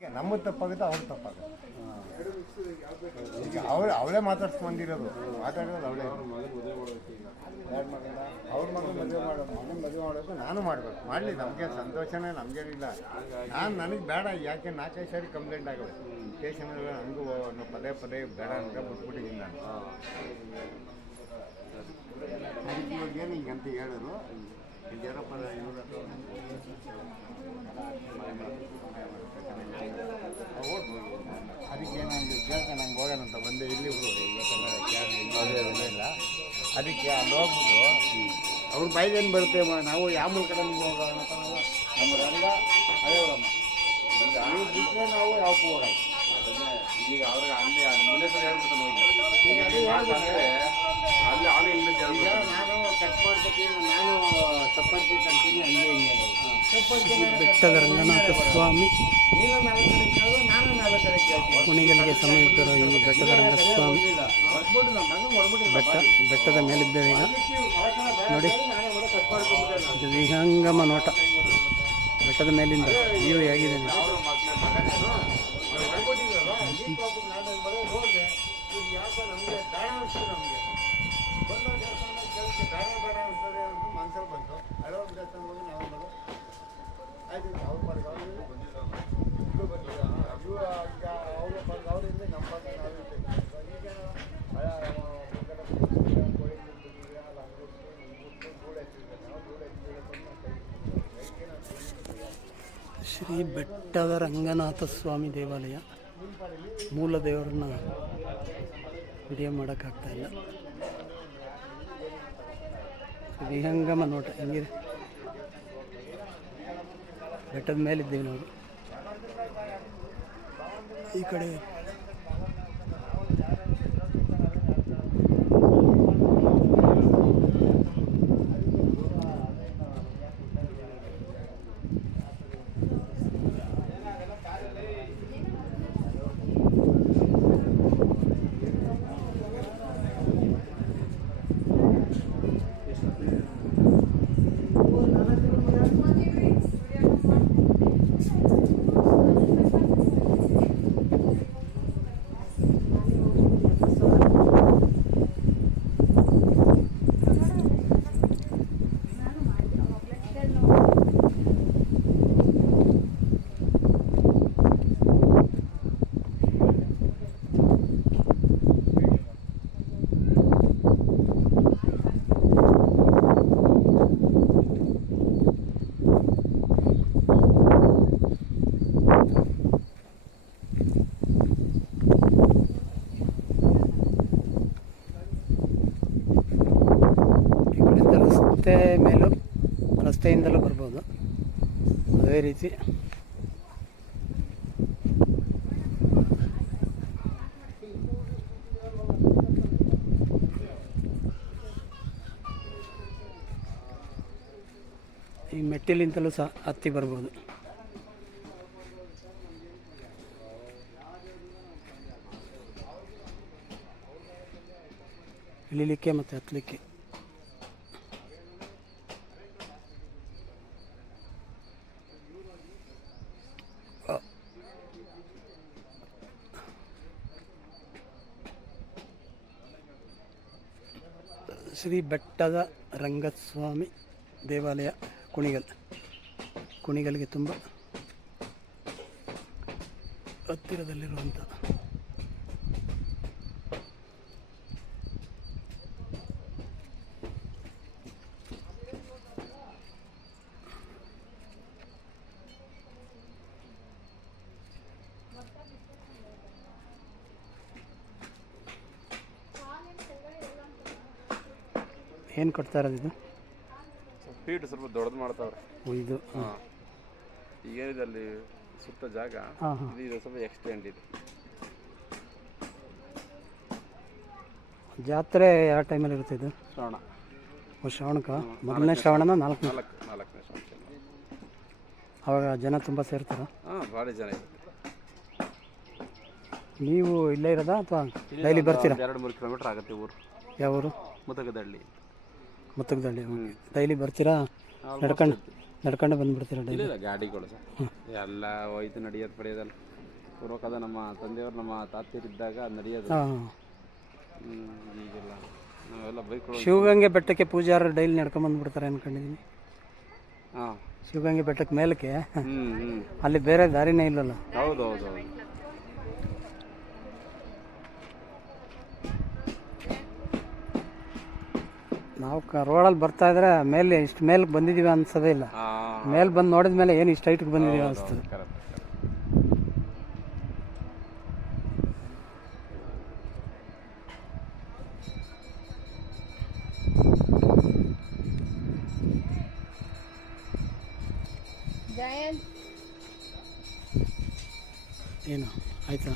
ನಮ್ಮ ತಪ್ಪಾಗುತ್ತೆ, ಅವ್ರ ತಪ್ಪಾಗುತ್ತೆ. ಈಗ ಅವಳೇ ಮಾತಾಡ್ಸ್ಕೊಂಡಿರೋದು, ಮಾತಾಡೋದು ಅವಳೇ. ಅವ್ರ ಮಗನ ಮದುವೆ ಮಾಡಬೇಕು, ನಾನು ಮಾಡಬೇಕು. ಮಾಡಲಿ, ನಮಗೆ ಸಂತೋಷನೇ, ನಮಗೇನಿಲ್ಲ. ನನಗೆ ಬೇಡ, ಯಾಕೆ 4-5 ಸಾರಿ ಕಂಪ್ಲೇಂಟ್ ಆಗವೆ ಸ್ಟೇಷನಲ್ಲಿ. ನನಗೂ ಪದೇ ಪದೇ ಬೇಡ ಅಂತ ಬಿಟ್ಬಿಟ್ಟಿದ್ದೀನಿ ನಾನು. ಅದಕ್ಕೆ ಇವಾಗ ಏನು ಹಿಂಗಂತ ಹೇಳಿದ್ರು. ಏನಪ್ಪ ಇವರು ಅದಕ್ಕೆ ನಂಗೆ ಕೇಳ್ಕೊಂಡು ನಂಗೆ ಹೋಗೋಣಂತ ಬಂದೆ. ಇಲ್ಲಿ ಇಲ್ಲ, ಅದಕ್ಕೆ ಅಲ್ಲಿ ಹೋಗ್ಬಿಟ್ಟು ಅವ್ರ ಬಾಯಿದೇನು ಬರುತ್ತೆ, ನಾವು ಯಾವ ಮೂಲಕ ನಮ್ಗೆ ಹೋಗೋಣ ಅಂತ. ನಾವು ನಮ್ಮ ರಂಗ ಅದೇವ್ರಮ್ಮ, ಈಗ ನೀವು ಬಿಟ್ಟರೆ ನಾವು ಯಾವಕ್ಕೂ ಹೋಗಲ್ಲ. ಈಗ ಅವ್ರಿಗೆ ಅಲ್ಲಿ ಮುಂದೆ ಸರಿ ಹೇಳ್ಬಿಟ್ಟು ಈಗ ಅಲ್ಲಿ ಆನೆ ಇಂಗ್ಲೀಷ್ ಈಗ ನಾನು ಕಟ್ ಮಾಡ್ಕೊತೀನಿ, ನಾನು ತಪ್ಪಂತೀನಿ ಅಂತೀನಿ, ಹಂಗೆ ಹಿಂಗೆ ಬೆಟ್ಟದ ರಂಗನಾಥ ಸ್ವಾಮಿ ನೀನು 4 ಕಡೆ ಕೇಳೋದು, ನಾನು 4 ಕಡೆ ಕೇಳ್ತೀನಿ. ಕುಣಿಗಲ್ಗೆ ಸಮೀಪ ಈ ಬೆಟ್ಟದ ರಂಗಸ್ವಾಮಿ ಬೆಟ್ಟದ ಮೇಲಿದ್ದೇವೆ ಈಗ. ನೋಡಿ, ಇದು ವಿಹಂಗಮ ನೋಟ. ಬೆಟ್ಟದ ಮೇಲಿಂದ ವ್ಯೂ ಹೇಗಿದೆ ನೋಡಿ. ಮನ್ಸಲ್ಲಿ ಬಂತು ಹಳೋದು ದೇವಸ್ಥಾನ ಹೋಗಿ ನಾವು ಮಾಡೋದು ಆಯ್ತು. ಅವ್ರ ಪಾಡಿಗೆ ಅವರು ಬಂದು ಅವರಿಂದ ನಮ್ಮ ಪಾಡಿಗೆ ನಾವಿರ್ತೇವೆ. ಶ್ರೀ ಬೆಟ್ಟದ ರಂಗನಾಥ ಸ್ವಾಮಿ ದೇವಾಲಯ. ಮೂಲ ದೇವರನ್ನ ವಿಡಿಯೋ ಮಾಡೋಕ್ಕಾಗ್ತಾಯಿಲ್ಲ. ವಿಹಂಗಮ ನೋಟ ಹೆಂಗಿದೆ. ಬೆಟ್ಟದ ಮೇಲಿದ್ದೀವಿ ನಾವು. ಈ ಕಡೆ ಮೇಲೂ ರಸ್ತೆಯಿಂದಲೂ ಬರ್ಬೋದು. ಅದೇ ರೀತಿ ಈ ಮೆಟ್ಟಿಲಿಂದಲೂ ಸಹ ಹತ್ತಿ ಬರ್ಬೋದು. ಇಳಿಲಿಕ್ಕೆ ಮತ್ತು ಹತ್ತಲಿಕ್ಕೆ. ಶ್ರೀ ಬೆಟ್ಟದ ರಂಗಸ್ವಾಮಿ ದೇವಾಲಯ, ಕುಣಿಗಲ್ಗೆ ತುಂಬ ಹತ್ತಿರದಲ್ಲಿರುವಂಥ ಏನು ಕೊಡ್ತಾ ಇರೋದು ಇದು? ಫೀಟ್ ಸ್ವಲ್ಪ ದೊಡ್ಡದು ಮಾಡ್ತಾವ್ರೆ ಇದು. ಈಗೇನಿದೆ ಅಲ್ಲಿ ಸುತ್ತ ಜಾಗ, ಇದು ಸ್ವಲ್ಪ ಎಕ್ಸ್ಟೆಂಡ್ ಇದೆ. ಜಾತ್ರೆ ಯಾವ ಟೈಮಲ್ಲಿ ಇರುತ್ತೆ ಇದು? ಶ್ರಾವಣ. ಶ್ರಾವಣಕ್ಕೆ ಮೊದಲನೇ ಶ್ರಾವಣನ ನಾಲ್ಕನೇ ಶ್ರಾವಣ. ಅವಾಗ ಜನ ತುಂಬ ಸೇರ್ತಾರ? ಭಾಳ ಜನ ಇರುತ್ತೆ. ನೀವು ಇಲ್ಲೇ ಇರೋದಾ ಅಥವಾ ಡೈಲಿ ಬರ್ತೀರಾ? 2-3 ಕಿಲೋಮೀಟ್ರ್ ಆಗುತ್ತೆ ಊರು. ಯಾವ ಊರು? ಮುತ್ತಗದಳ್ಳಿ. ಡೈಲಿ ಬರ್ತೀರಾ? ನಡ್ಕೊಂಡೆ ಬಂದುಬಿಡ್ತೀರಾ ಡೈಲಿ? ಇಲ್ಲ ಗಾಡಿಗಳು ಸರ್ ಎಲ್ಲ ಹೋಯ್ತು ನಡೆಯೋದು ಪಡೆಯೋದಲ್ಲ. ಪೂರ್ವಕದ ನಮ್ಮ ತಂದೆಯವರು ನಮ್ಮ ತಾತಿಯರಿದ್ದಾಗ ನಡೆಯೋದು. ಹಾಂ. ಈಗೆಲ್ಲ ನಾವೆಲ್ಲ ಬೈಕ್ಗಳು. ಶಿವಗಂಗೆ ಬೆಟ್ಟಕ್ಕೆ ಪೂಜಾರರು ಡೈಲಿ ನಡ್ಕೊಂಬಂದ್ಬಿಡ್ತಾರೆ ಅನ್ಕೊಂಡಿದ್ದೀನಿ. ಹಾಂ ಶಿವಗಂಗೆ ಬೆಟ್ಟಕ್ಕೆ ಮೇಲಕ್ಕೆ ಹ್ಞೂ ಅಲ್ಲಿ ಬೇರೆ ದಾರಿನೇ ಇಲ್ಲಲ್ಲ. ಹೌದು ಹೌದು ಹೌದು. ನಾವು ರೋಡಲ್ಲಿ ಬರ್ತಾ ಇದ್ರೆ ಮೇಲೆ ಇಷ್ಟು ಮೇಲಕ್ಕೆ ಬಂದಿದ್ದೀವಿ ಅನ್ಸೋದೇ ಇಲ್ಲ. ಮೇಲೆ ಬಂದು ನೋಡಿದ ಮೇಲೆ ಏನು ಇಷ್ಟು ಹೈಟ್ಗೆ ಬಂದಿದ್ದೀವಿ ಅನಿಸ್ತದೆ. ಕರೆಕ್ಟ್. ಏನು ಆಯಿತಾ?